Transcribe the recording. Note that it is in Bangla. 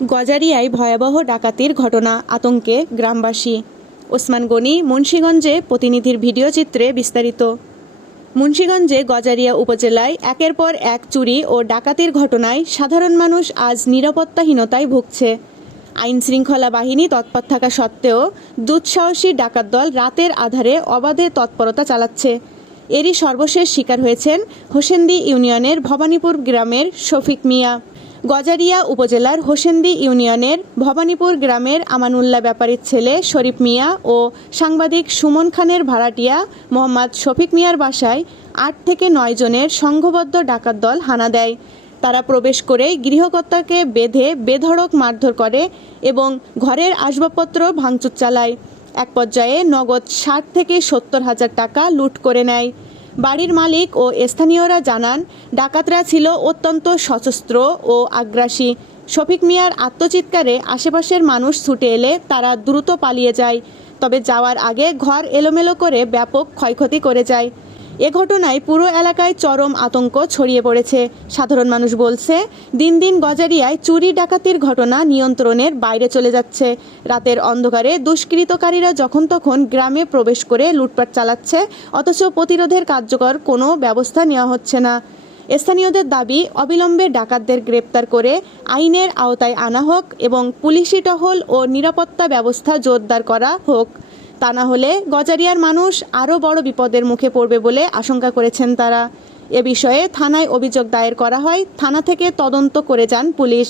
গজারিয়ায় ভয়াবহ ডাকাতির ঘটনা, আতঙ্কে গ্রামবাসী। ওসমান গনি, মুন্সিগঞ্জে। প্রতিনিধির ভিডিও চিত্রে বিস্তারিত। মুন্সিগঞ্জে গজারিয়া উপজেলায় একের পর এক চুরি ও ডাকাতির ঘটনায় সাধারণ মানুষ আজ নিরাপত্তাহীনতায় ভুগছে। আইনশৃঙ্খলা বাহিনী তৎপর থাকা সত্ত্বেও দুঃসাহসী ডাকাত দল রাতের আধারে অবাধে তৎপরতা চালাচ্ছে। এরই সর্বশেষ শিকার হয়েছেন হোসেন্দি ইউনিয়নের ভবানীপুর গ্রামের শফিক মিয়া। গজারিয়া উপজেলার হোসেন্দি ইউনিয়নের ভবানীপুর গ্রামের আমানুল্লাহ ব্যাপারীর ছেলে শরীফ মিয়া ও সাংবাদিক সুমন খানের ভাড়াটিয়া মোহাম্মদ শফিক মিয়ার বাসায় ৮ থেকে ৯ জনের সংঘবদ্ধ ডাকাত দল হানা দেয়। তারা প্রবেশ করে গৃহকর্তাকে বেঁধে বেধড়ক মারধর করে এবং ঘরের আসবাবপত্র ভাঙচুর চালায়। এক পর্যায়ে নগদ ৬০ থেকে ৭০ হাজার টাকা লুট করে নেয়। বাড়ির মালিক ও স্থানীয়রা জানান, ডাকাতরা ছিল অত্যন্ত সশস্ত্র ও আগ্রাসী। শফিক মিয়ার আত্মচিৎকারে আশেপাশের মানুষ ছুটে এলে তারা দ্রুত পালিয়ে যায়, তবে যাওয়ার আগে ঘর এলোমেলো করে ব্যাপক ক্ষয়ক্ষতি করে যায়। এ ঘটনায় পুরো এলাকায় চরম আতঙ্ক ছড়িয়ে পড়েছে। সাধারণ মানুষ বলছে, দিন দিন গজারিয়ায় চুরি ডাকাতির ঘটনা নিয়ন্ত্রণের বাইরে চলে যাচ্ছে। রাতের অন্ধকারে দুষ্কৃতকারীরা যখন তখন গ্রামে প্রবেশ করে লুটপাট চালাচ্ছে, অথচ প্রতিরোধের কার্যকর কোনো ব্যবস্থা নেওয়া হচ্ছে না। স্থানীয়দের দাবি, অবিলম্বে ডাকাতদের গ্রেপ্তার করে আইনের আওতায় আনা হোক এবং পুলিশি টহল ও নিরাপত্তা ব্যবস্থা জোরদার করা হোক। তা না হলে গজারিয়ার মানুষ আরও বড় বিপদের মুখে পড়বে বলে আশঙ্কা করেছেন তারা। এ বিষয়ে থানায় অভিযোগ দায়ের করা হয়। থানা থেকে তদন্ত করে যান পুলিশ।